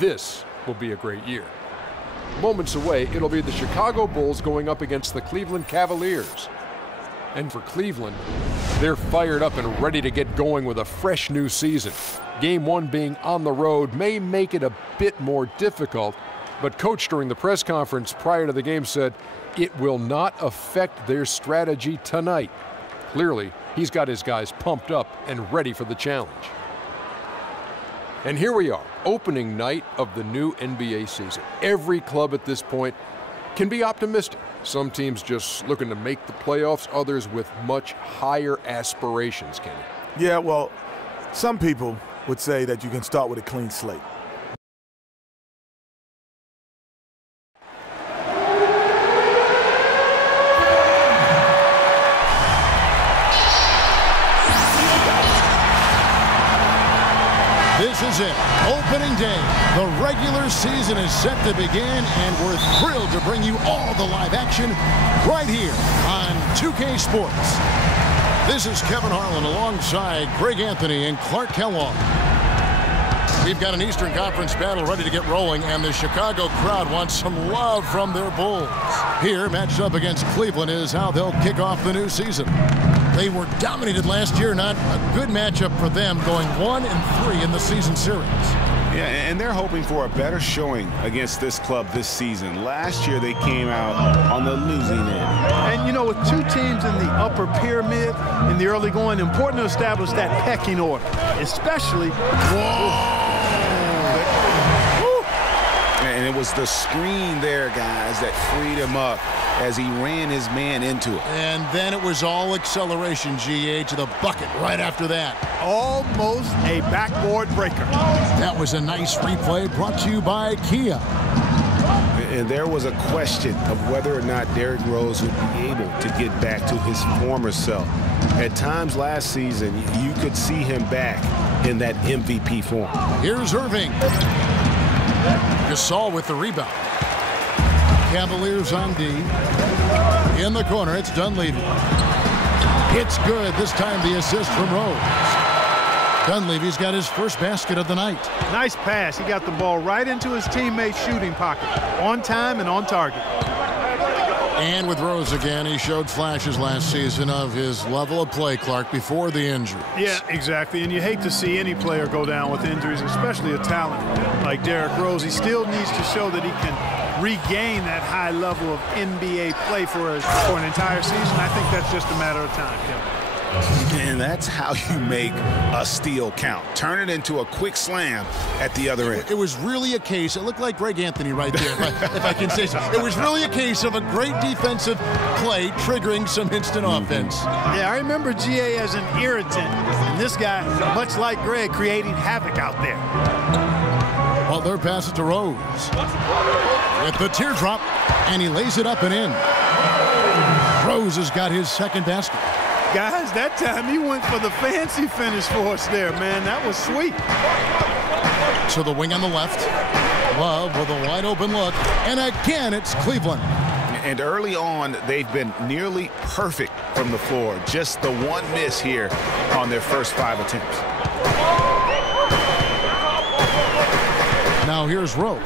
this will be a great year. Moments away, it'll be the Chicago Bulls going up against the Cleveland Cavaliers. And for Cleveland, they're fired up and ready to get going with a fresh new season. Game 1 being on the road may make it a bit more difficult, but Coach during the press conference prior to the game said it will not affect their strategy tonight. Clearly, he's got his guys pumped up and ready for the challenge. And here we are, opening night of the new NBA season. Every club at this point can be optimistic. Some teams just looking to make the playoffs, others with much higher aspirations, Kenny. Yeah, well, some people would say that you can start with a clean slate. This is it, opening day. The regular season is set to begin, and we're thrilled to bring you all the live action right here on 2K Sports. This is Kevin Harlan alongside Greg Anthony and Clark Kellogg. We've got an Eastern Conference battle ready to get rolling, and the Chicago crowd wants some love from their Bulls. Here, matched up against Cleveland, is how they'll kick off the new season. They were dominated last year, not a good matchup for them, going 1-3 in the season series. Yeah, and they're hoping for a better showing against this club this season. Last year, they came out on the losing end. And, you know, with two teams in the upper pyramid in the early going, important to establish that pecking order, especially. And it was the screen there, guys, that freed him up as he ran his man into it. And then it was all acceleration, GA, to the bucket right after that. Almost a backboard breaker. That was a nice replay brought to you by Kia. And there was a question of whether or not Derrick Rose would be able to get back to his former self. At times last season, you could see him back in that MVP form. Here's Irving. Gasol with the rebound. Cavaliers on D. In the corner, it's Dunleavy. It's good. This time the assist from Rose. Dunleavy's got his first basket of the night. Nice pass. He got the ball right into his teammate's shooting pocket. On time and on target. And with Rose again, he showed flashes last season of his level of play, Clark, before the injuries. Yeah, exactly. And you hate to see any player go down with injuries, especially a talent like Derrick Rose. He still needs to show that he can regain that high level of NBA play for an entire season. I think that's just a matter of time, Kevin. And that's how you make a steal count. Turn it into a quick slam at the other end. It was really a case, it looked like Greg Anthony right there, if I can say so. It was really a case of a great defensive play triggering some instant offense. Yeah, I remember GA as an irritant. And this guy, much like Greg, creating havoc out there. Well, their pass it to Rose. With the teardrop, and he lays it up and in. Rose has got his second basket. Guys, that time he went for the fancy finish for us there, man. That was sweet. So the wing on the left. Love with a wide open look. And again, it's Cleveland. And early on, they've been nearly perfect from the floor. Just the one miss here on their first 5 attempts. Now here's Rose.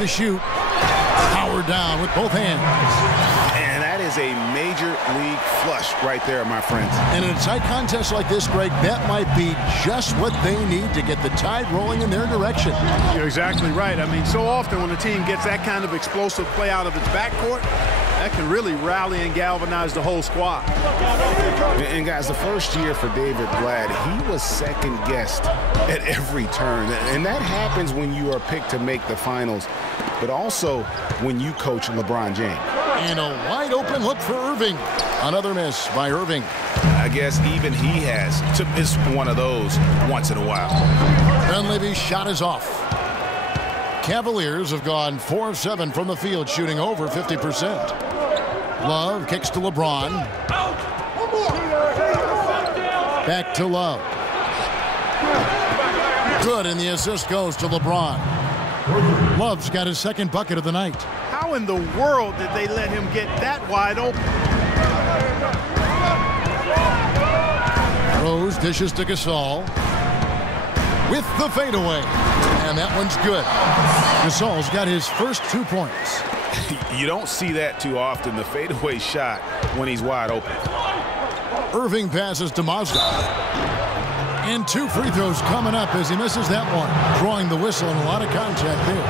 To shoot. Powered down with both hands. And that is a major league flush right there, my friends. And in a tight contest like this, Greg, that might be just what they need to get the tide rolling in their direction. You're exactly right. I mean, so often when a team gets that kind of explosive play out of its backcourt, that can really rally and galvanize the whole squad. And guys, the first year for David Blatt, he was second guessed at every turn. And that happens when you are picked to make the finals, but also when you coach LeBron James. And a wide open look for Irving. Another miss by Irving. I guess even he has to miss one of those once in a while. Dunleavy's shot is off. Cavaliers have gone 4 of 7 from the field, shooting over 50%. Love kicks to LeBron. Back to Love. Good, and the assist goes to LeBron. Love's got his second bucket of the night. How in the world did they let him get that wide open? Dishes to Gasol with the fadeaway. And that one's good. Gasol's got his first 2 points. You don't see that too often, the fadeaway shot when he's wide open. Irving passes to Mozgov. And 2 free throws coming up as he misses that one. Drawing the whistle and a lot of contact there.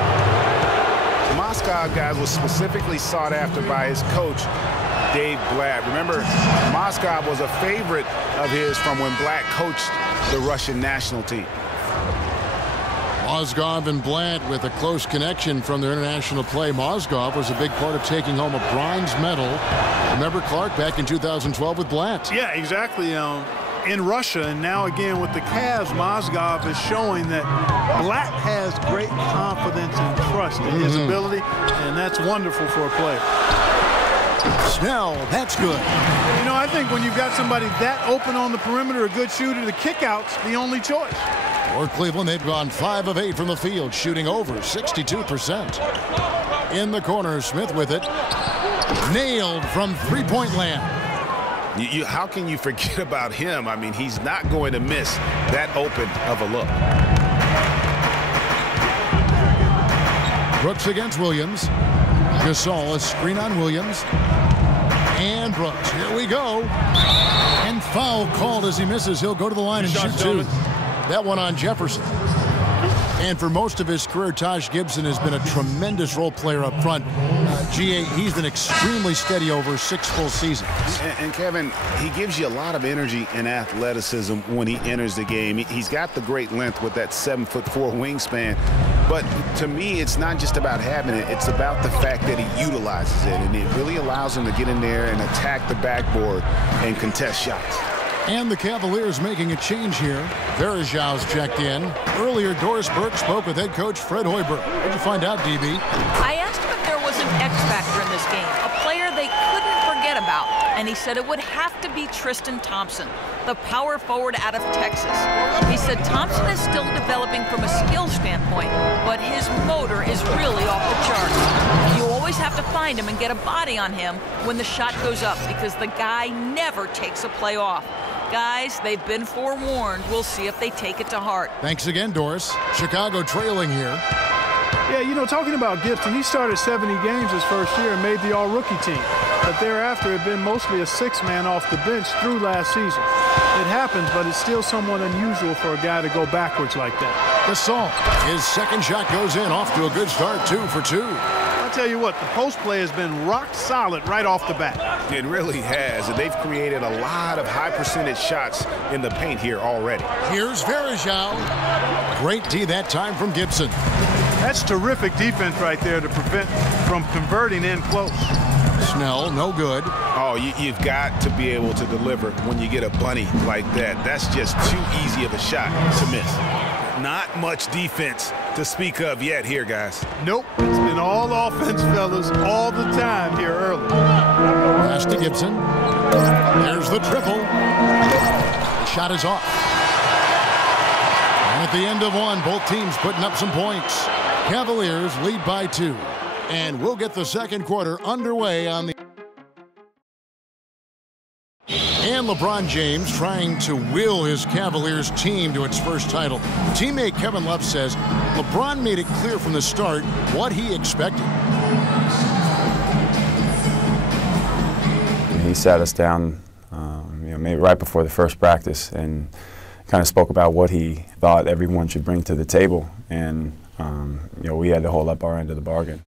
Mozgov, guys, was specifically sought after by his coach, Dave Blatt. Remember, Mozgov was a favorite of his from when Blatt coached the Russian national team. Mozgov and Blatt with a close connection from their international play. Mozgov was a big part of taking home a bronze medal. Remember, Clark, back in 2012 with Blatt? Yeah, exactly. In Russia, and now again with the Cavs, Mozgov is showing that Blatt has great confidence and trust in his ability, and that's wonderful for a player. Snell, that's good. You know, I think when you've got somebody that open on the perimeter, a good shooter, the kickout's the only choice. For Cleveland, they've gone 5 of 8 from the field, shooting over 62%. In the corner, Smith with it. Nailed from three-point land. How can you forget about him? I mean, he's not going to miss that open of a look. Brooks against Williams. Gasol, a screen on Williams. And Brooks, here we go. And foul called as he misses. He'll go to the line and shoot 2. That one on Jefferson. And for most of his career, Taj Gibson has been a tremendous role player up front. He's been extremely steady over 6 full seasons. And Kevin, he gives you a lot of energy and athleticism when he enters the game. He's got the great length with that 7'4" wingspan. But to me, it's not just about having it. It's about the fact that he utilizes it. And it really allows him to get in there and attack the backboard and contest shots. And the Cavaliers making a change here. Verajau's checked in. Earlier, Doris Burke spoke with head coach Fred Hoiberg. What did you find out, DB? I asked him if there was an X factor in this game, a player they couldn't forget about, and he said it would have to be Tristan Thompson, the power forward out of Texas. He said Thompson is still developing from a skill standpoint, but his motor is really off the charts. You always have to find him and get a body on him when the shot goes up because the guy never takes a play off. Guys, they've been forewarned. We'll see if they take it to heart. Thanks again, Doris. Chicago trailing here. Yeah, you know, talking about Gibson, he started 70 games his first year and made the all-rookie team. But thereafter, had been mostly a 6-man off the bench through last season. It happens, but it's still somewhat unusual for a guy to go backwards like that. Gasol, his second shot goes in, off to a good start, 2 for 2. I'll tell you what, the post play has been rock solid right off the bat. It really has, and they've created a lot of high percentage shots in the paint here already. Here's Verajau. Great D that time from Gibson. That's terrific defense right there to prevent from converting in close. Snell, no good. Oh, you've got to be able to deliver when you get a bunny like that. That's just too easy of a shot to miss. Not much defense to speak of yet here, guys. Nope, it's been all offense, fellas, all the time here early. Pass to Gibson. There's the triple. The shot is off. And at the end of one, both teams putting up some points. Cavaliers lead by 2. And we'll get the second quarter underway on the... And LeBron James trying to will his Cavaliers team to its first title. Teammate Kevin Love says LeBron made it clear from the start what he expected. He sat us down maybe right before the first practice and kind of spoke about what he thought everyone should bring to the table. And we had to hold up our end of the bargain.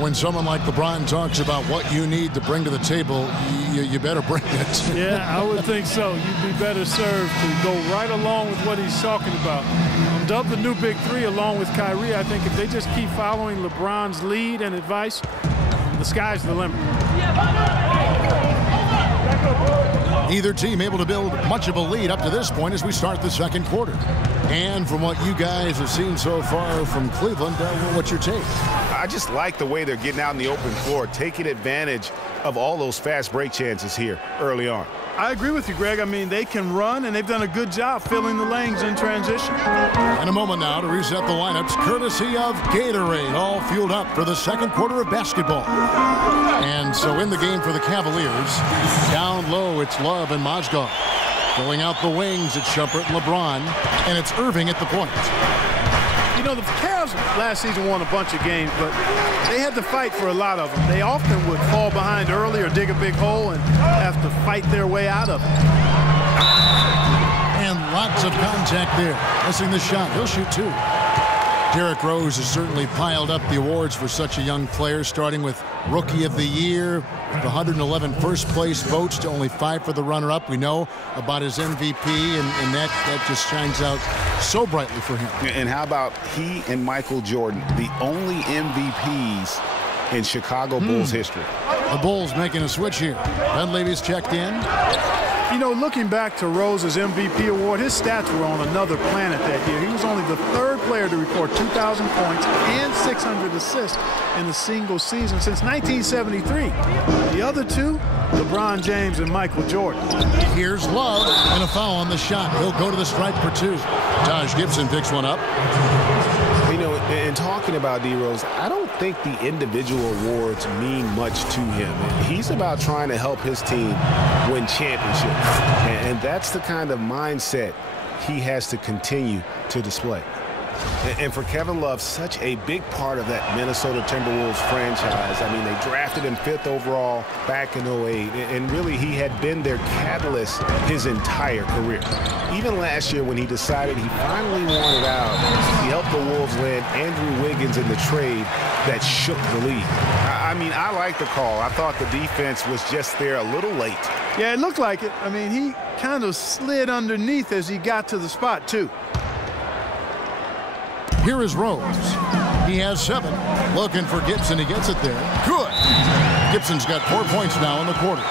When someone like LeBron talks about what you need to bring to the table, you better bring it. Yeah, I would think so. You'd be better served to go right along with what he's talking about. Dub the new big 3 along with Kyrie. I think if they just keep following LeBron's lead and advice, the sky's the limit. Neither team able to build much of a lead up to this point as we start the second quarter. And from what you guys have seen so far from Cleveland, what's your take? I just like the way they're getting out in the open floor, taking advantage of all those fast break chances here early on. I agree with you, Greg. I mean, they can run, and they've done a good job filling the lanes in transition. And a moment now to reset the lineups, courtesy of Gatorade, all fueled up for the second quarter of basketball. And so in the game for the Cavaliers, down low, it's Love and Mozgov. Filling out the wings, it's Shumpert and LeBron, and it's Irving at the point. You know, the Cavs last season won a bunch of games, but they had to fight for a lot of them. They often would fall behind early or dig a big hole and have to fight their way out of it. And lots of contact there. Missing the shot. He'll shoot 2. Derrick Rose has certainly piled up the awards for such a young player, starting with Rookie of the Year, the 111 first-place votes to only 5 for the runner-up. We know about his MVP, and that just shines out so brightly for him. And how about he and Michael Jordan, the only MVPs in Chicago Bulls history? The Bulls making a switch here. Dunleavy's checked in. You know, looking back to Rose's MVP award, his stats were on another planet that year. He was only the 3rd player to record 2,000 points and 600 assists in a single season since 1973. The other 2, LeBron James and Michael Jordan. Here's Love, and a foul on the shot. He'll go to the stripe for 2. Taj Gibson picks one up. You know, in talking about D-Rose, I don't think the individual awards mean much to him. He's about trying to help his team win championships. And that's the kind of mindset he has to continue to display. And for Kevin Love, such a big part of that Minnesota Timberwolves franchise. I mean, they drafted him 5th overall back in 08, and really he had been their catalyst his entire career. Even last year when he decided he finally wanted out, he helped the Wolves land Andrew Wiggins in the trade that shook the league. I mean, I like the call. I thought the defense was just there a little late. Yeah, it looked like it. I mean, he kind of slid underneath as he got to the spot, too. Here is Rose. He has 7. Looking for Gibson. He gets it there. Good. Gibson's got 4 points now in the quarter.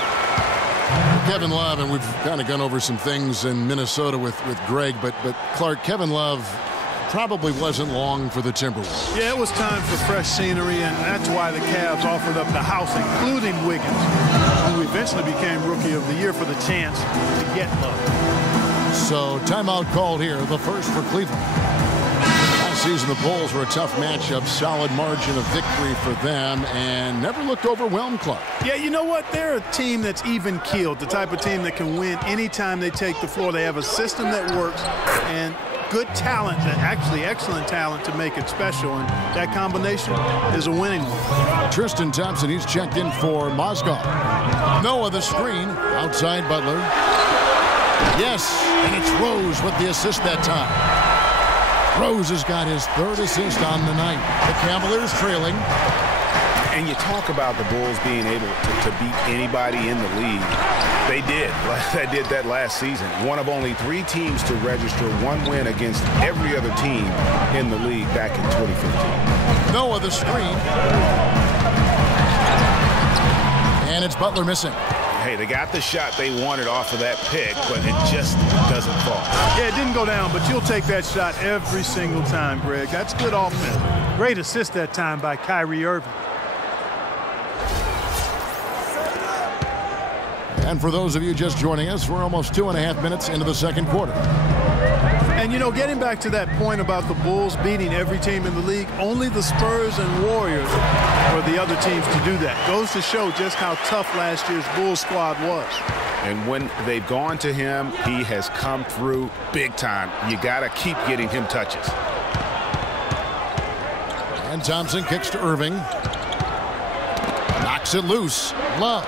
Kevin Love, and we've kind of gone over some things in Minnesota with Greg, but Clark, Kevin Love probably wasn't long for the Timberwolves. Yeah, it was time for fresh scenery, and that's why the Cavs offered up the house, including Wiggins, who eventually became Rookie of the Year, for the chance to get Love. So timeout called here, the first for Cleveland. Last season, the Bulls were a tough matchup, solid margin of victory for them, and never looked overwhelmed, Clark. Yeah, you know what? They're a team that's even-keeled, the type of team that can win anytime they take the floor. They have a system that works and good talent, actually excellent talent to make it special, and that combination is a winning one. Tristan Thompson, he's checked in for Mozgov. Noah the screen, outside Butler. Yes, and it's Rose with the assist that time. Rose has got his 3rd assist on the night. The Cavaliers trailing. And you talk about the Bulls being able to beat anybody in the league. They did. They did that last season. One of only 3 teams to register 1 win against every other team in the league back in 2015. Noah the screen. And it's Butler missing. Hey, they got the shot they wanted off of that pick, but it just doesn't fall. Yeah, it didn't go down, but you'll take that shot every single time, Greg. That's good offense. Great assist that time by Kyrie Irving. And for those of you just joining us, we're almost 2.5 minutes into the second quarter. And, you know, getting back to that point about the Bulls beating every team in the league, only the Spurs and Warriors were the other teams to do that. Goes to show just how tough last year's Bulls squad was. And when they've gone to him, he has come through big time. You got to keep getting him touches. And Thompson kicks to Irving. Knocks it loose. Love.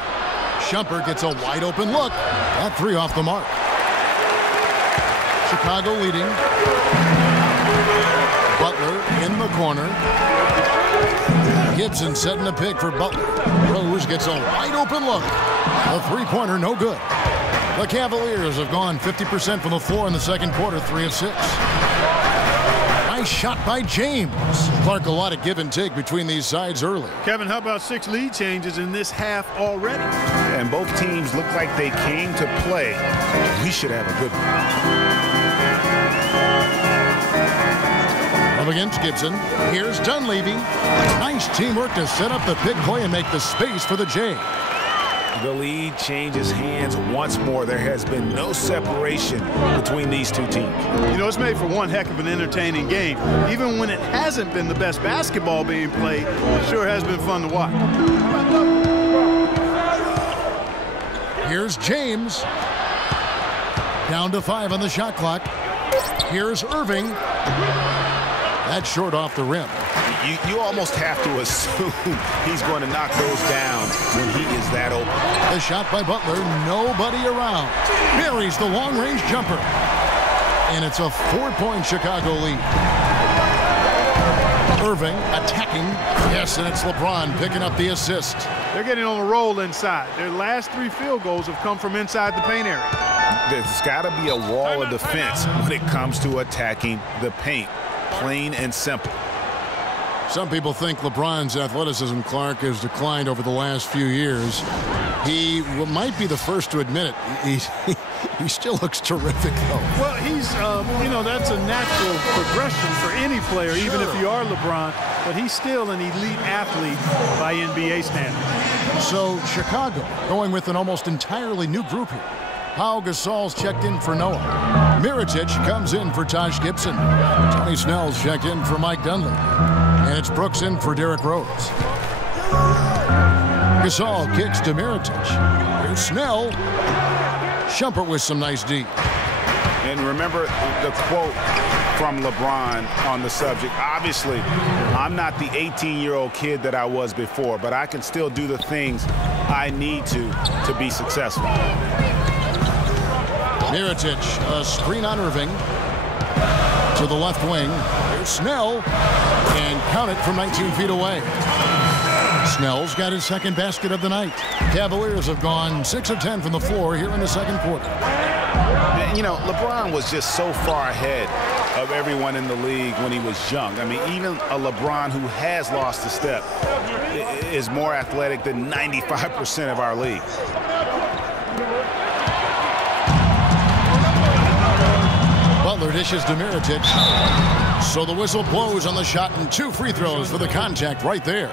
Shumpert gets a wide open look. That 3 off the mark. Chicago leading. Butler in the corner. Gibson setting a pick for Butler. Rose gets a wide open look. A 3-pointer, no good. The Cavaliers have gone 50% from the floor in the second quarter, 3 of 6. Nice shot by James. Clark, a lot of give and take between these sides early. Kevin, how about 6 lead changes in this half already? And both teams look like they came to play. We should have a good one. Up against Gibson. Here's Dunleavy. Nice teamwork to set up the big play and make the space for the J. The lead changes hands once more. There has been no separation between these 2 teams. You know, it's made for one heck of an entertaining game. Even when it hasn't been the best basketball being played, it sure has been fun to watch. Here's James. Down to 5 on the shot clock. Here's Irving. That's short off the rim. You almost have to assume he's going to knock those down when he is that open. The shot by Butler, nobody around. Buries the long-range jumper. And it's a 4-point Chicago lead. Irving attacking. Yes, and it's LeBron picking up the assist. They're getting on a roll inside. Their last 3 field goals have come from inside the paint area. There's got to be a wall of defense when it comes to attacking the paint. Plain and simple. Some people think LeBron's athleticism, Clark, has declined over the last few years. He might be the first to admit it. He still looks terrific, though. Well, he's, that's a natural progression for any player, even if you are LeBron. But he's still an elite athlete by NBA standards. So Chicago going with an almost entirely new group here. Pau Gasol's checked in for Noah. Mirotic comes in for Taj Gibson. Tony Snell's checked in for Mike Dunleavy. And it's Brooks in for Derrick Rose. Gasol kicks to Mirotic. Here's Snell. Shumpert with some nice D. And remember the quote from LeBron on the subject. Obviously, I'm not the 18-year-old kid that I was before, but I can still do the things I need to be successful. Mirotic, a screen on Irving. To the left wing. Here's Snell. And count it from 19 feet away. Snell's got his second basket of the night. Cavaliers have gone 6 of 10 from the floor here in the second quarter. You know, LeBron was just so far ahead of everyone in the league when he was young. I mean, even a LeBron who has lost a step is more athletic than 95% of our league. Butler dishes to Mirotic. So the whistle blows on the shot and 2 free throws for the contact right there.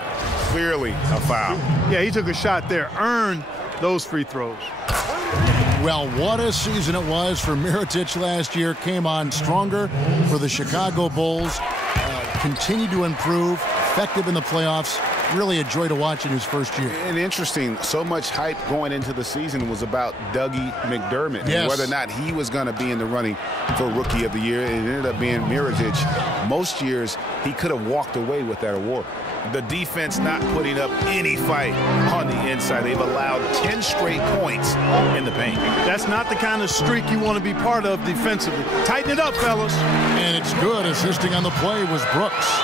Clearly a foul. Yeah, he took a shot there, earned those free throws. Well, what a season it was for Mirotic last year. Came on stronger for the Chicago Bulls. Continued to improve, effective in the playoffs. Really a joy to watch in his first year. And interesting, so much hype going into the season was about Dougie McDermott. Yes. And whether or not he was going to be in the running for Rookie of the Year. It ended up being Mirotic. Most years, he could have walked away with that award. The defense not putting up any fight on the inside. They've allowed 10 straight points in the paint. That's not the kind of streak you want to be part of defensively. Tighten it up, fellas. And it's good. Assisting on the play was Brooks.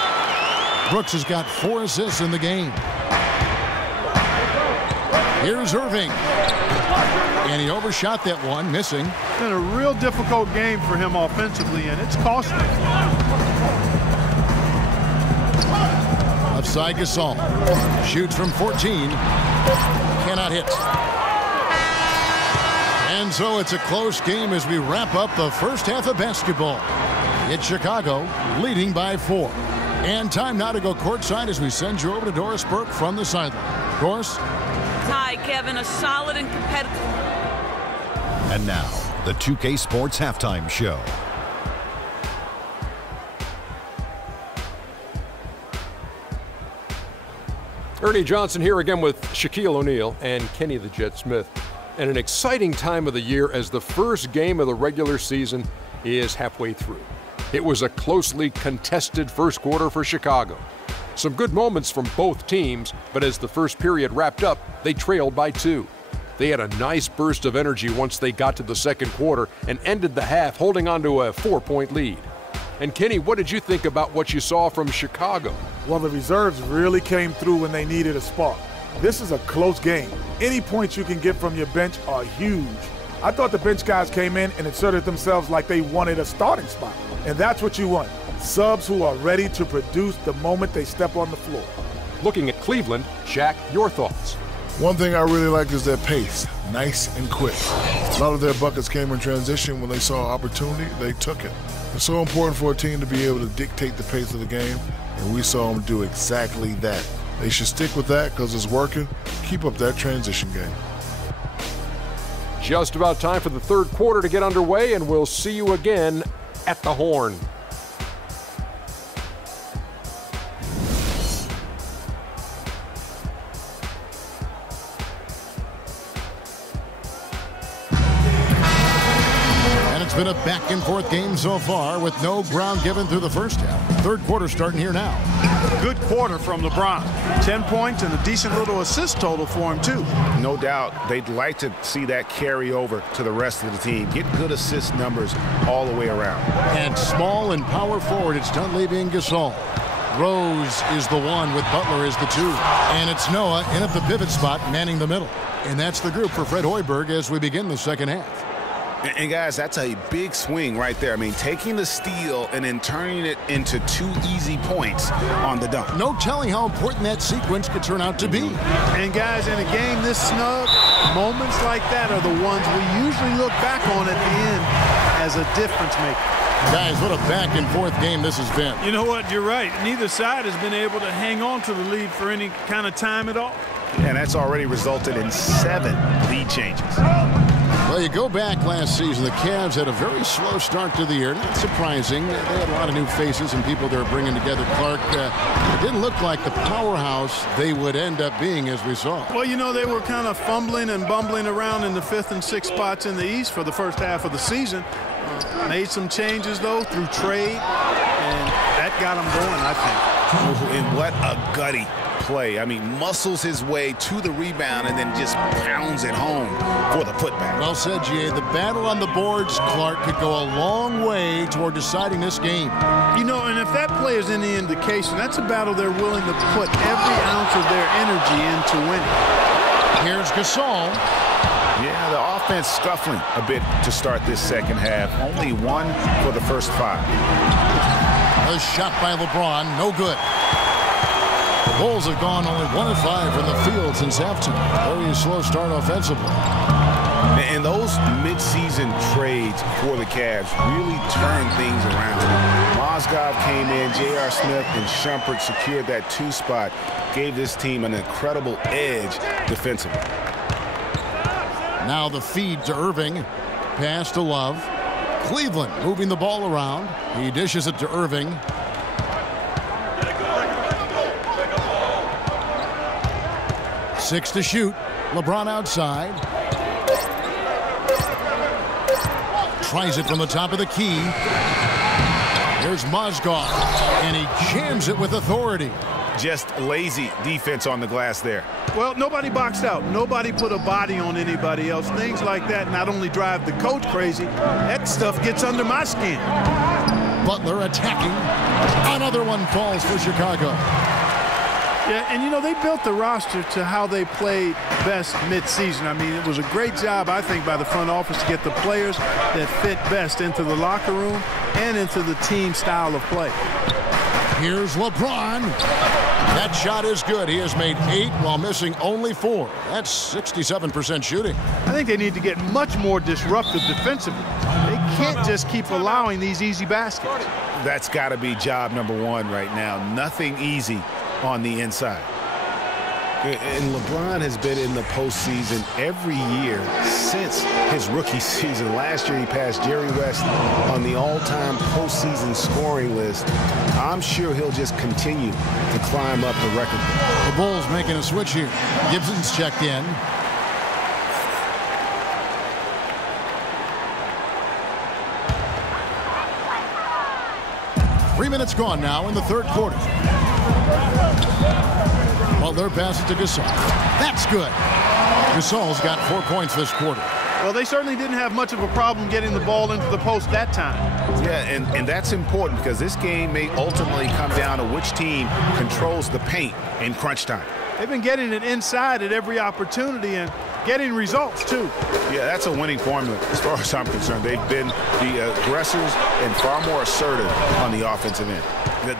Brooks has got 4 assists in the game. Here's Irving. And he overshot that one, missing. It's been a real difficult game for him offensively, and it's costly. Offside Gasol. Shoots from 14. Cannot hit. And so it's a close game as we wrap up the first half of basketball. It's Chicago leading by 4. And time now to go courtside as we send you over to Doris Burke from the sideline. Doris? Hi, Kevin. A solid and competitive. And now, the 2K Sports Halftime Show. Ernie Johnson here again with Shaquille O'Neal and Kenny the Jet Smith. And an exciting time of the year as the first game of the regular season is halfway through. It was a closely contested first quarter for Chicago. Some good moments from both teams, but as the first period wrapped up, they trailed by 2. They had a nice burst of energy once they got to the second quarter and ended the half holding on to a 4-point lead. And Kenny, what did you think about what you saw from Chicago? Well, the reserves really came through when they needed a spark. This is a close game. Any points you can get from your bench are huge. I thought the bench guys came in and inserted themselves like they wanted a starting spot. And that's what you want. Subs who are ready to produce the moment they step on the floor. Looking at Cleveland, Shaq, your thoughts? One thing I really like is their pace, nice and quick. A lot of their buckets came in transition. When they saw opportunity, they took it. It's so important for a team to be able to dictate the pace of the game, and we saw them do exactly that. They should stick with that because it's working. Keep up that transition game. Just about time for the third quarter to get underway, and we'll see you again at the Horn. been a back-and-forth game so far with no ground given through the first half. Third quarter starting here now. Good quarter from LeBron. 10 points and a decent little assist total for him, too. No doubt they'd like to see that carry over to the rest of the team. Get good assist numbers all the way around. And small and power forward, it's Dunleavy and Gasol. Rose is the one with Butler as the two. And it's Noah in at the pivot spot, manning the middle. And that's the group for Fred Hoiberg as we begin the second half. And guys, that's a big swing right there. I mean, taking the steal and then turning it into 2 easy points on the dunk. No telling how important that sequence could turn out to be. And guys, in a game this snug, moments like that are the ones we usually look back on at the end as a difference maker. Guys, what a back-and-forth game this has been. You know what? You're right. Neither side has been able to hang on to the lead for any kind of time at all. And that's already resulted in 7 lead changes. Well, you go back last season, the Cavs had a very slow start to the year. Not surprising. They had a lot of new faces and people they were bringing together. Clark, it didn't look like the powerhouse they would end up being, as we saw. Well, you know, they were kind of fumbling and bumbling around in the 5th and 6th spots in the East for the first half of the season. Made some changes, though, through trade, and that got them going, I think. And what a gutty play. I mean, muscles his way to the rebound and then just pounds it home for the putback. Well said, G.A. The battle on the boards, Clark, could go a long way toward deciding this game. You know, and if that play is any indication, that's a battle they're willing to put every ounce of their energy into winning. Here's Gasol. Yeah, the offense scuffling a bit to start this second half. Only 1 for the first 5. A shot by LeBron, no good. The Bulls have gone only 1 of 5 from the field since halftime. Very slow start offensively. And those midseason trades for the Cavs really turned things around. Mozgov came in, J.R. Smith and Shumpert secured that 2 spot, gave this team an incredible edge defensively. Now the feed to Irving. Pass to Love. Cleveland moving the ball around. He dishes it to Irving. Six to shoot. LeBron outside. Tries it from the top of the key. Here's Mozgov. And he jams it with authority. Just lazy defense on the glass there. Well, nobody boxed out. Nobody put a body on anybody else. Things like that not only drive the coach crazy, that stuff gets under my skin. Butler attacking. Another one falls for Chicago. Yeah, and you know, they built the roster to how they played best midseason. I mean, it was a great job, I think, by the front office to get the players that fit best into the locker room and into the team style of play. Here's LeBron. That shot is good. He has made 8 while missing only 4. That's 67% shooting. I think they need to get much more disruptive defensively. They can't just keep allowing these easy baskets. That's got to be job number 1 right now. Nothing easy on the inside. And LeBron has been in the postseason every year since his rookie season. Last year he passed Jerry West on the all-time postseason scoring list. I'm sure he'll just continue to climb up the record. The Bulls making a switch here. Gibson's checked in. Three minutes gone now in the third quarter. Butler passes to Gasol. That's good. Gasol's got 4 points this quarter. Well, they certainly didn't have much of a problem getting the ball into the post that time. Yeah, and that's important because this game may ultimately come down to which team controls the paint in crunch time. They've been getting it inside at every opportunity and getting results, too. Yeah, that's a winning formula as far as I'm concerned. They've been the aggressors and far more assertive on the offensive end.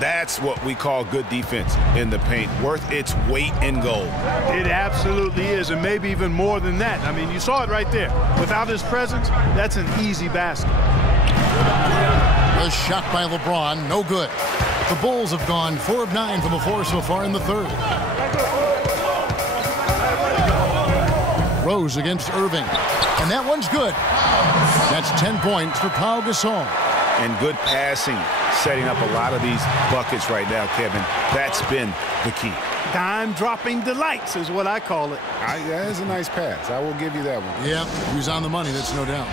That's what we call good defense in the paint, worth its weight in gold. It absolutely is, and maybe even more than that. I mean, you saw it right there. Without his presence, that's an easy basket. A shot by LeBron, no good. The Bulls have gone 4 of 9 from the floor so far in the third. Rose against Irving, and that one's good. That's 10 points for Pau Gasol. And good passing, setting up a lot of these buckets right now, Kevin. That's been the key. dime-dropping delights is what I call it. That's a nice pass. I will give you that one. Yep, he was on the money, that's no doubt.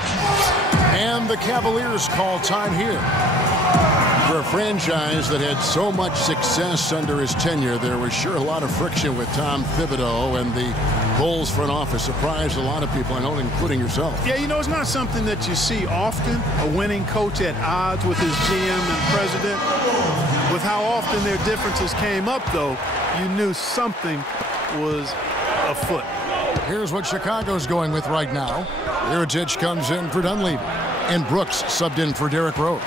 And the Cavaliers call time here. For a franchise that had so much success under his tenure, there was sure a lot of friction with Tom Thibodeau, and the Bulls front office surprised a lot of people, I know, including yourself. Yeah, you know, it's not something that you see often, a winning coach at odds with his GM and president. With how often their differences came up, though, you knew something was afoot. Here's what Chicago's going with right now. Mirotić comes in for Dunleavy, and Brooks subbed in for Derrick Rose.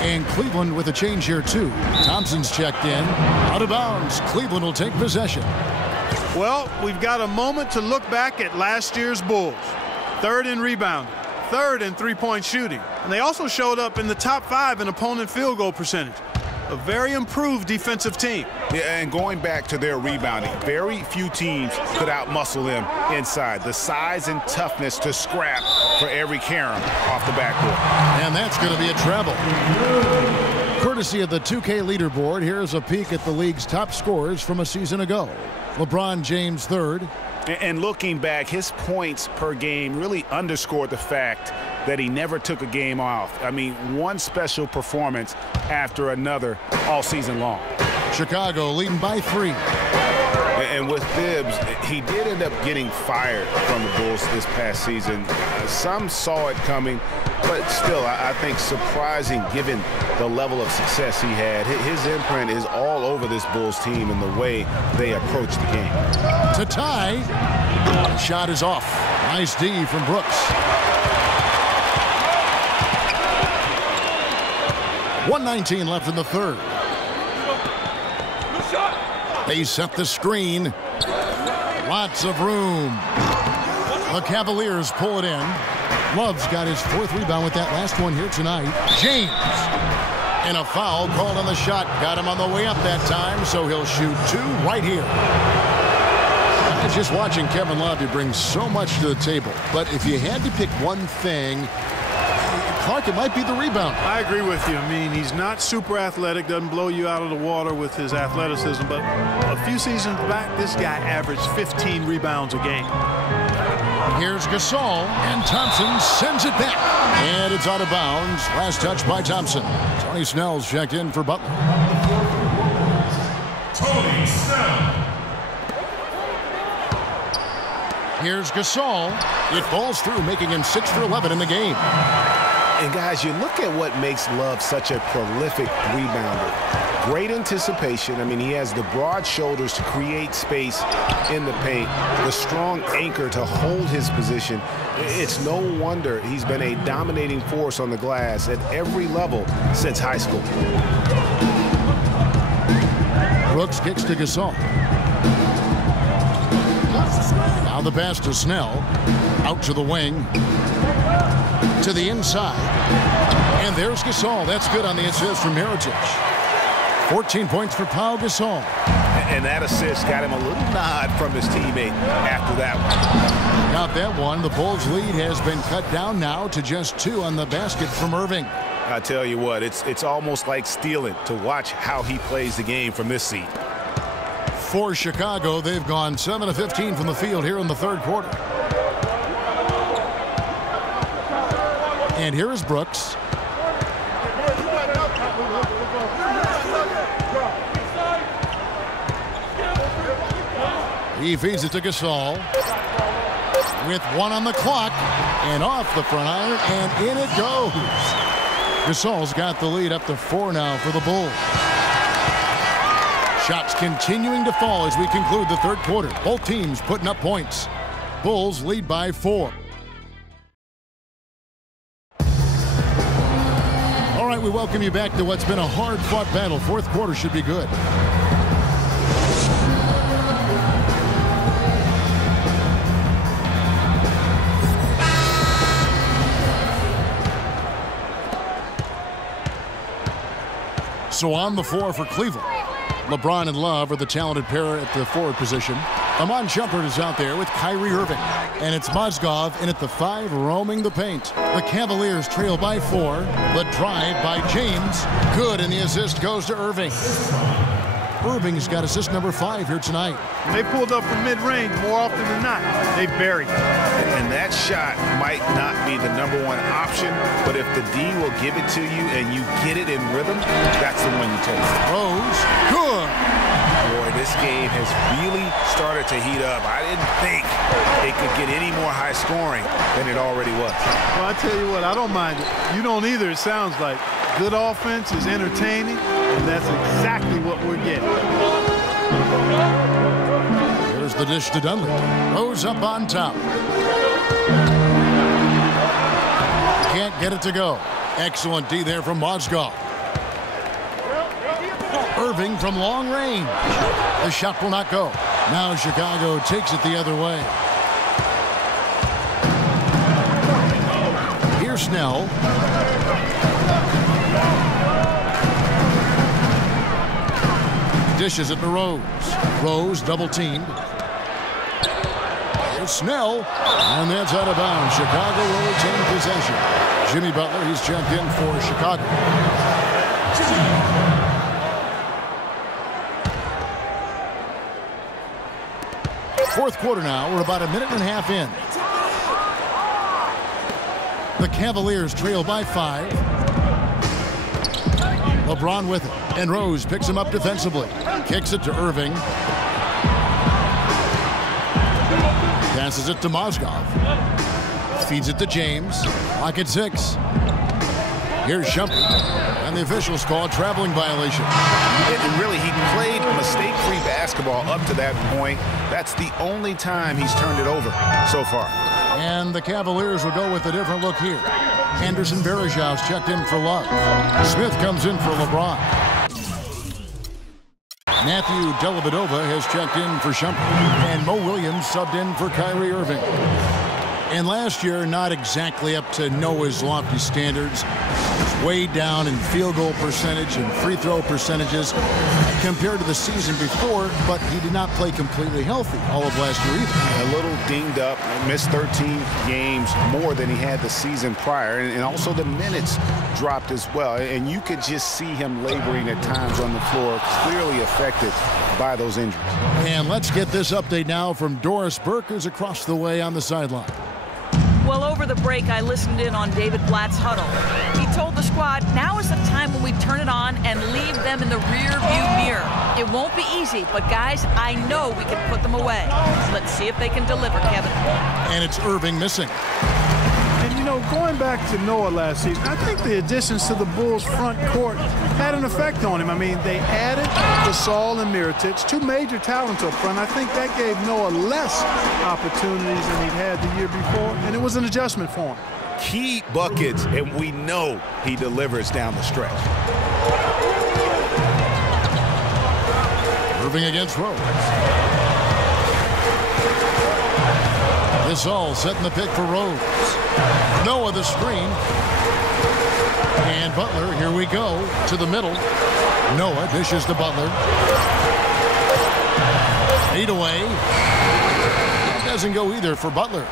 And Cleveland with a change here, too. Thompson's checked in. Out of bounds. Cleveland will take possession. Well, we've got a moment to look back at last year's Bulls. Third in rebounding, third in three-point shooting. And they also showed up in the top 5 in opponent field goal percentage. A very improved defensive team. Yeah, and going back to their rebounding, very few teams could outmuscle them inside. The size and toughness to scrap for every carom off the backboard. And that's going to be a treble. Courtesy of the 2K leaderboard, here's a peek at the league's top scorers from a season ago. LeBron James third. And looking back, his points per game really underscored the fact that he never took a game off. I mean, one special performance after another all season long. Chicago leading by 3. And with Thibs, he did end up getting fired from the Bulls this past season. Some saw it coming, but still, I think surprising given the level of success he had. His imprint is all over this Bulls team and the way they approach the game. To tie. The shot is off. Nice D from Brooks. 1:19 left in the third. They set the screen. Lots of room. The Cavaliers pull it in. Love's got his 4th rebound with that last one here tonight. James. And a foul called on the shot. Got him on the way up that time, so he'll shoot 2 right here. Just watching Kevin Love, he brings so much to the table. But if you had to pick one thing, Clark, it might be the rebound. I agree with you. I mean, he's not super athletic, doesn't blow you out of the water with his athleticism, but a few seasons back, this guy averaged 15 rebounds a game. Here's Gasol, and Thompson sends it back. And it's out of bounds. Last touch by Thompson. Tony Snell's checked in for Butler. Tony Snell. Here's Gasol. It falls through, making him 6 for 11 in the game. And guys, you look at what makes Love such a prolific rebounder. Great anticipation. I mean, he has the broad shoulders to create space in the paint, the strong anchor to hold his position. It's no wonder he's been a dominating force on the glass at every level since high school. Brooks kicks to Gasol. Now the pass to Snell. Out to the wing. To the inside. And there's Gasol. That's good on the assist from Mirotić. 14 points for Pau Gasol. And that assist got him a little nod from his teammate after that one. Got that one. The Bulls' lead has been cut down now to just 2 on the basket from Irving. I tell you what, it's almost like stealing to watch how he plays the game from this seat. For Chicago, they've gone 7 of 15 from the field here in the third quarter. And here is Brooks. He feeds it to Gasol. With 1 on the clock. And off the front iron. And in it goes. Gasol's got the lead up to 4 now for the Bulls. Shots continuing to fall as we conclude the third quarter. Both teams putting up points. Bulls lead by 4. All right, we welcome you back to what's been a hard-fought battle. Fourth quarter should be good. So on the floor for Cleveland, LeBron and Love are the talented pair at the forward position. Amon Shumpert is out there with Kyrie Irving. And it's Mozgov in at the 5 roaming the paint. The Cavaliers trail by 4. The drive by James. Good, and the assist goes to Irving. Irving's got assist number 5 here tonight. When they pulled up from mid-range, more often than not, they buried. And that shot might not be the #1 option, but if the D will give it to you and you get it in rhythm, that's the one you take. Rose, good. Boy, this game has really started to heat up. I didn't think it could get any more high scoring than it already was. Well, I tell you what, I don't mind it. You don't either, it sounds like. Good offense is entertaining, and that's exactly what we're getting. Here's the dish to Dunley. Rose up on top. Can't get it to go. Excellent D there from Mozgov. Irving from long range. The shot will not go. Now Chicago takes it the other way. Here's Snell. Dishes it to Rose. Rose double teamed. Here's Snell. And that's out of bounds. Chicago will retain possession. Jimmy Butler, he's checked in for Chicago. Fourth quarter now. We're about a minute and a half in. The Cavaliers trail by 5. LeBron with it. And Rose picks him up defensively. Kicks it to Irving. Passes it to Mozgov. Feeds it to James. Clock at 6. Here's Shumpert. And the officials call a traveling violation. And really, he played mistake-free basketball up to that point. That's the only time he's turned it over so far. And the Cavaliers will go with a different look here. Anderson Varejau's checked in for Love. Smith comes in for LeBron. Matthew Dellavedova has checked in for Shumpert. And Mo Williams subbed in for Kyrie Irving. And last year, not exactly up to Noah's lofty standards. He's way down in field goal percentage and free throw percentages compared to the season before, but he did not play completely healthy all of last year either. A little dinged up, missed 13 games more than he had the season prior, and also the minutes dropped as well. And you could just see him laboring at times on the floor, clearly affected by those injuries. And let's get this update now from Doris Burke, who's across the way on the sideline. Well, over the break, I listened in on David Blatt's huddle. He told the squad, now is the time when we turn it on and leave them in the rear-view mirror. It won't be easy, but guys, I know we can put them away. Let's see if they can deliver, Kevin. And it's Irving missing. And, you know, going back to Noah last season, I think the additions to the Bulls front court had an effect on him. I mean, they added Gasol and Mirotic, 2 major talents up front. I think that gave Noah less opportunities than he'd had the year before, and it was an adjustment for him. Key buckets, and we know he delivers down the stretch. Irving against Rose. Gasol setting the pick for Rose. Noah the screen. And Butler, here we go, to the middle. Noah dishes to Butler. 8 away. That doesn't go either for Butler.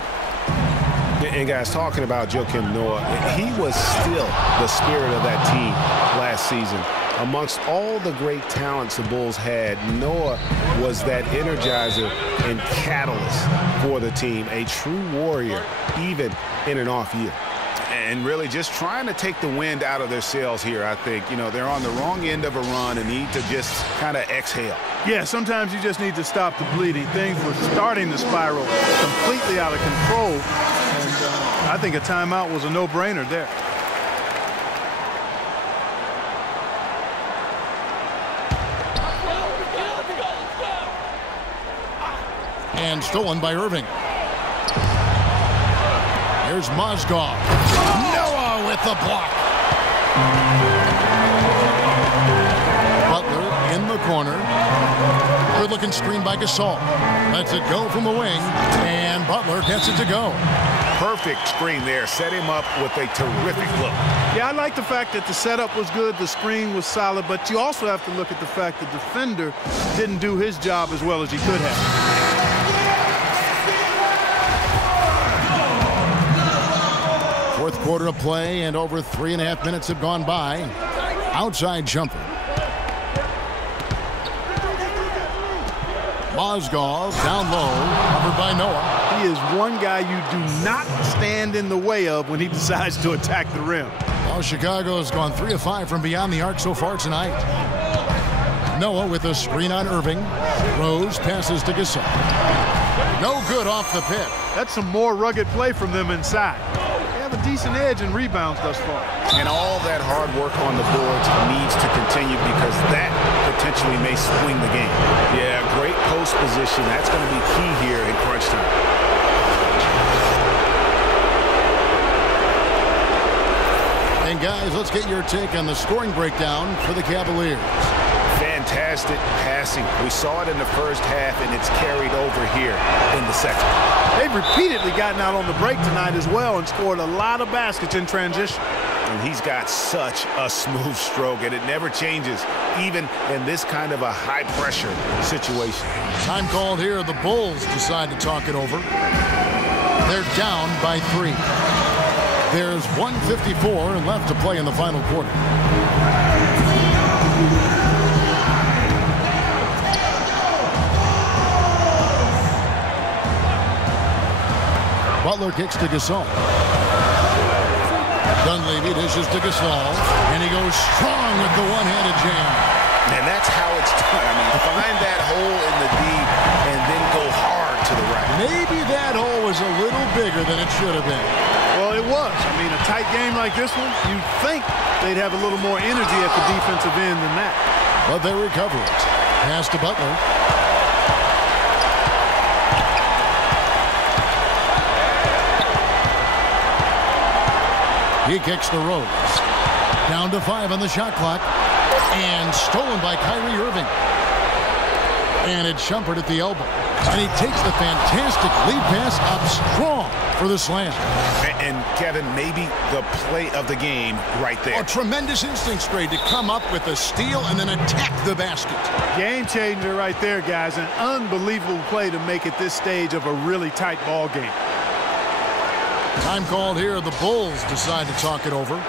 And guys, talking about Joakim Noah, he was still the spirit of that team last season. Amongst all the great talents the Bulls had, Noah was that energizer and catalyst for the team, a true warrior, even in an off year. And really just trying to take the wind out of their sails here, I think. You know, they're on the wrong end of a run and need to just kind of exhale. Yeah, sometimes you just need to stop the bleeding. Things were starting to spiral completely out of control, and I think a timeout was a no-brainer there. And stolen by Irving. Here's Mozgov. Noah with the block. Butler in the corner. Good looking screen by Gasol. Lets it go from the wing. And Butler gets it to go. Perfect screen there. Set him up with a terrific look. Yeah, I like the fact that the setup was good, the screen was solid, but you also have to look at the fact the defender didn't do his job as well as he could have. Fourth quarter of play, and over 3.5 minutes have gone by. Outside jumper. Mozgov down low, covered by Noah. He is one guy you do not stand in the way of when he decides to attack the rim. Well, Chicago has gone 3 of 5 from beyond the arc so far tonight. Noah with a screen on Irving. Rose passes to Gasol. No good off the pick. That's some more rugged play from them inside. They have a decent edge in rebounds thus far. And all that hard work on the boards needs to continue because that potentially may swing the game. Yeah, great post position. That's going to be key here in crunch time. And guys, let's get your take on the scoring breakdown for the Cavaliers. Fantastic passing. We saw it in the first half, and it's carried over here in the second. They've repeatedly gotten out on the break tonight as well and scored a lot of baskets in transition. And he's got such a smooth stroke, and it never changes, even in this kind of a high-pressure situation. Time called here. The Bulls decide to talk it over. They're down by 3. There's 1:54 left to play in the final quarter. Butler kicks to Gasol. Dunleavy dishes to Gasol, and he goes strong with the one-handed jam. And that's how it's done. I mean, find that hole in the D and then go hard to the right. Maybe that hole was a little bigger than it should have been. Well, it was. I mean, a tight game like this one, you'd think they'd have a little more energy at the defensive end than that. But they recover it. Pass to Butler. He kicks to Rose. Down to 5 on the shot clock. And stolen by Kyrie Irving. And it's Shumpert at the elbow. And he takes the fantastic lead pass up strong for the slam. And Kevin, maybe the play of the game right there. A tremendous instinct grade to come up with a steal and then attack the basket. Game changer right there, guys. An unbelievable play to make it this stage of a really tight ball game. Time called here. The Bulls decide to talk it over.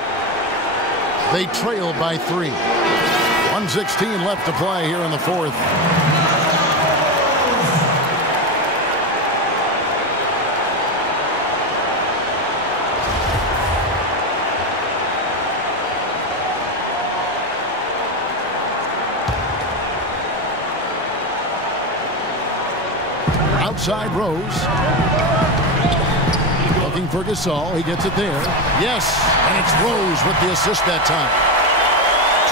They trail by 3. 1:16 left to play here in the fourth. Outside Rose. Looking for Gasol. He gets it there. Yes, and it's Rose with the assist that time.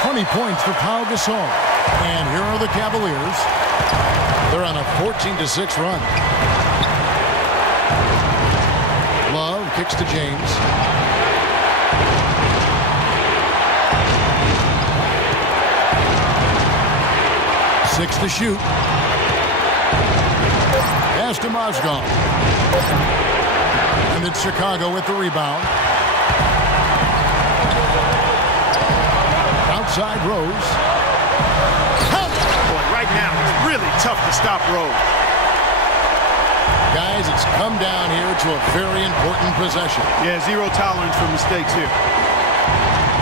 20 points for Pau Gasol. And here are the Cavaliers. They're on a 14-6 run. Love kicks to James. Six to shoot. Pass to Mozgov. And it's Chicago with the rebound. Outside Rose. Boy, right now it's really tough to stop Rose. Guys, it's come down here to a very important possession. Yeah, zero tolerance for mistakes here.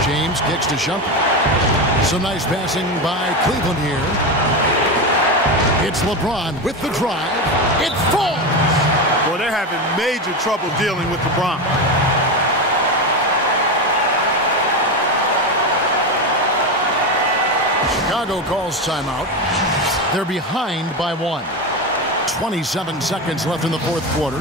James kicks to Shumpert. Some nice passing by Cleveland here. It's LeBron with the drive. It falls. Well, they're having major trouble dealing with LeBron. Chicago calls timeout. They're behind by 1. 27 seconds left in the fourth quarter.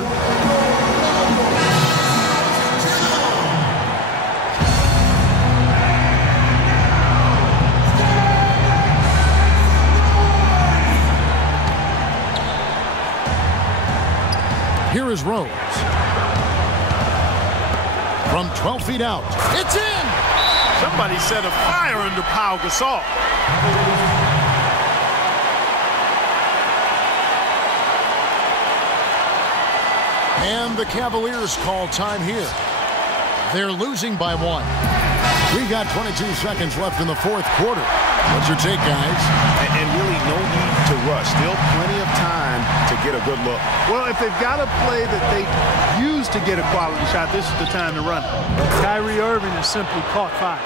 Here is Rose. From 12 feet out. It's in! Somebody set a fire under Pau Gasol. And the Cavaliers call time here. They're losing by 1. We got 22 seconds left in the fourth quarter. What's your take, guys? And really no need to rush. Still plenty of time to get a good look. Well, if they've got a play that they use to get a quality shot, this is the time to run it. Kyrie Irving has simply caught fire.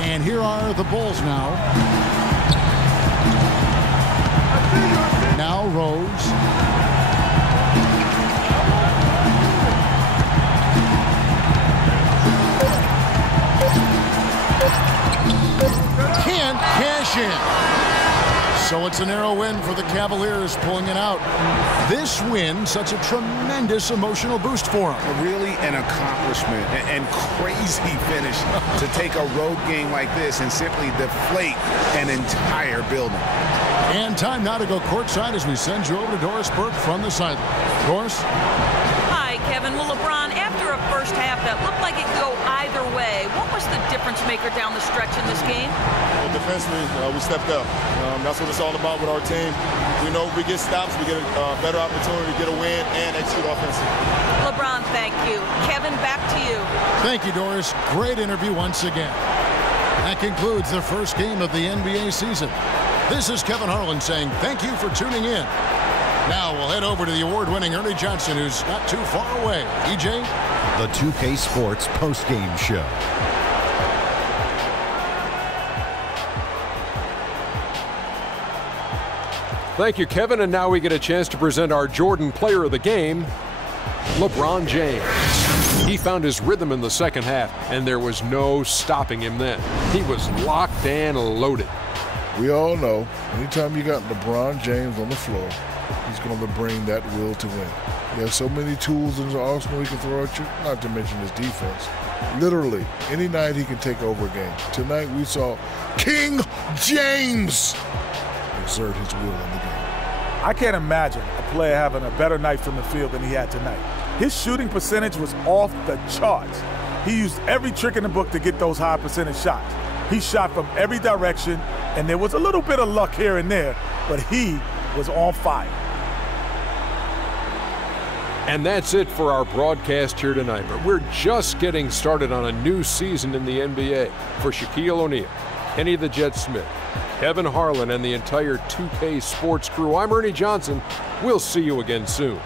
And here are the Bulls now. Now Rose. Can't cash in. So it's a narrow win for the Cavaliers, pulling it out. This win, such a tremendous emotional boost for them. Really an accomplishment and crazy finish to take a road game like this and simply deflate an entire building. And time now to go courtside as we send you over to Doris Burke from the sideline. Doris? Hi, Kevin. Well, LeBron, after a first half that looked like it could go either way, what was the difference maker down the stretch in this game? Well, defensively, we stepped up. That's what it's all about with our team. We know if we get stops, we get a better opportunity to get a win and execute offensively. LeBron, thank you. Kevin, back to you. Thank you, Doris. Great interview once again. That concludes the first game of the NBA season. This is Kevin Harlan saying thank you for tuning in. Now we'll head over to the award-winning Ernie Johnson, who's not too far away. EJ? The 2K Sports postgame show. Thank you, Kevin. And now we get a chance to present our Jordan Player of the Game, LeBron James. He found his rhythm in the second half, and there was no stopping him then. He was locked and loaded. We all know, anytime you got LeBron James on the floor, he's going to bring that will to win. He has so many tools in his arsenal he can throw at you, not to mention his defense. Literally, any night he can take over a game. Tonight we saw King James exert his will in the game. I can't imagine a player having a better night from the field than he had tonight. His shooting percentage was off the charts. He used every trick in the book to get those high percentage shots. He shot from every direction, and there was a little bit of luck here and there, but he was on fire. And that's it for our broadcast here tonight. But we're just getting started on a new season in the NBA. For Shaquille O'Neal, Kenny the Jet Smith, Kevin Harlan, and the entire 2K Sports crew, I'm Ernie Johnson. We'll see you again soon.